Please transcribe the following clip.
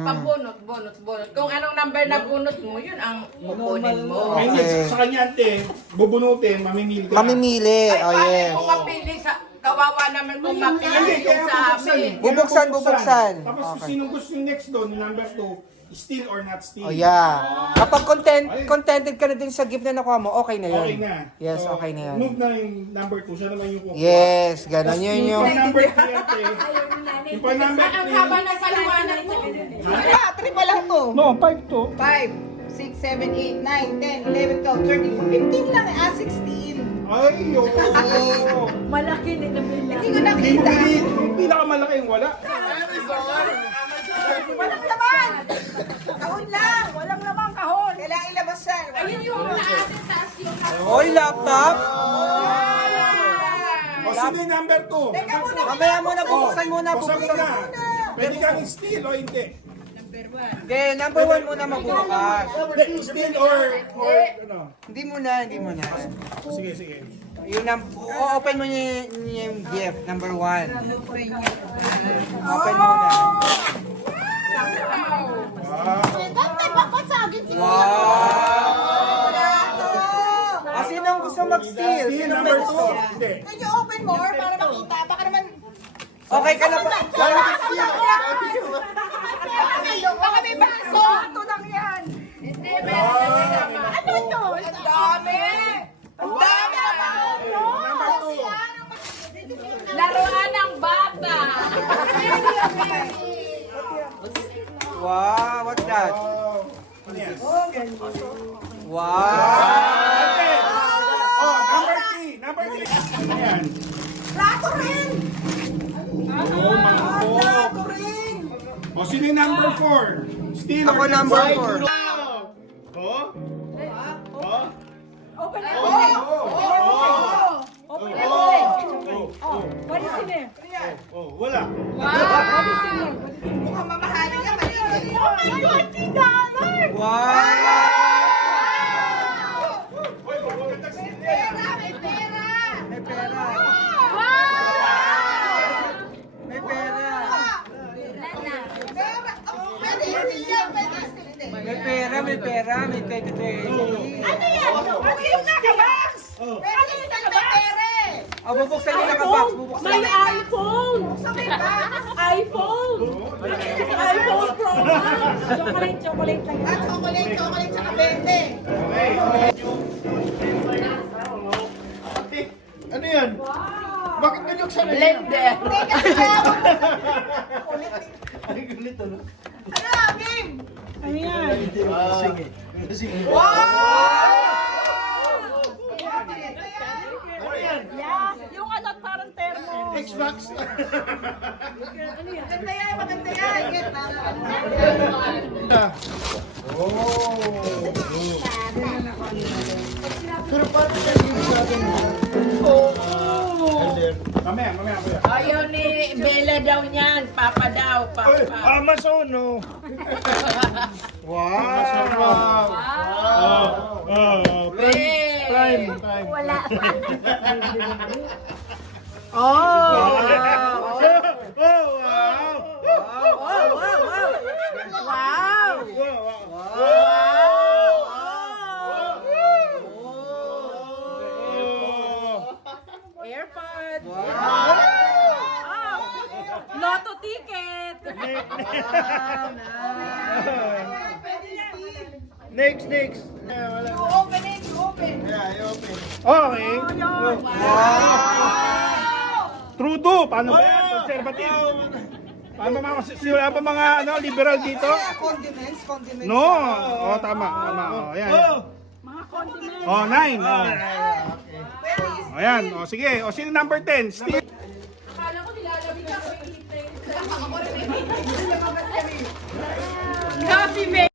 pambunot, bunot. Kung anong number na bunot mo, yun ang kukunin mo. Okay. Sa kanya, ante, bubunutin, mamimili ka. Mamimili. Oh, yes. Kung mapili sa, kawawa naman kung mapili yung sa amin. Bubuksan. Tapos kung sinong gusto yung next doon, number 2, steal or not steal. Oh, yeah. Kapag contented ka na din sa gift na nakuha mo, okay na yun. Okay na. Yes, So, okay na yun. Move na yung number 2, siya naman yung kukuha. Yes, ganun yun yung... Yung number 3, ante. Yung pa number 3. Ang haba na sa liwanag mo. Tripa lang to. No, 5 to. 5, 6, 7, 8, 9, 10, 11, 12, 13, 15 lang. 16. Ay, oo. Malaki din na bilang. Hindi ko nakita. Yung pinakamalaki yung wala. Walang laman. Kahon lang. Walang laman kahon. Kailangan ilabas yan. Ayun yung naatin taas yung Oy, laptop! O, sino yung number 2? Teka muna. Mamaya muna, bubuksan muna, Buksan bubuksan muna. muna. Pwede kang steal o hindi? Hindi, number 1 muna magbukas. Hindi, steal or ano? Hindi muna. Sige, sige. Yung open mo yung gift, number 1. Open muna. Wow! Sinong gusto mag-steal? Steal Sinong number may gusto? 2. Hindi. Can you open more para makita? Baka naman... Okay ka na ba? Baka may baso. Ito lang yan. Hindi, meron na kasama. Ano to? Ang dami. Ang dami naman. Number 2. Laruan ng bata. Wow, what's that? Oh, ano yan? Wow! Ate! Oh, number 3. Number 3. Ano yan? Plato rin. Oh, mangkok. Plato rin. O, sino yung number 4? Steal Ako or not number steal? 4. Oh? Oh? Open na. Oh, What is in there? oh, wala. Mukhang mamahalin ka. $20. Wow! Uy, maganda steal yan. Pera, may pera. May pera. May pera. Pera. Oh, pwede steal yan. Pwede steal. Hindi. May pera. May 2020. Ano yan? Ano yung nakabox? Pwede steal may pera eh. Oh, bubuksan yung nakabox. Bubuksan. May iPhone! Sabi ba? iPhone! iPhone Pro Max! Chocolate lang Ah, yan. chocolate, tsaka bente. Ano yan? Bakit nanyuksan na yan? Blender. Hindi kasi daw. Ay, gulit ano? Ano, Mim? Ano yan? Sige. Sige. Ano yan? Yeah, yung ano parang termo. Xbox? Maganda yan, maganda yan. Get na. Pero paano yan yung sa atin? Mamaya. Ayaw ni Bella daw niyan. Papa daw, Ay, papa. Amazon, no? Wow! Prime. Wala. Oh! Wow! AirPods. Lotto ticket. Next. You open it, you open. Okay. Wow! Trudeau, paano ba yan? Conservative. Paano wala pa mga liberal dito? Condiments. No. Oh, tama. Oh, yan. Mga condiments. Oh, 9. Oh. Ayan. Oh, sige. O, sino number 10? Steve. Akala ko nilalamig ako. Coffee mate.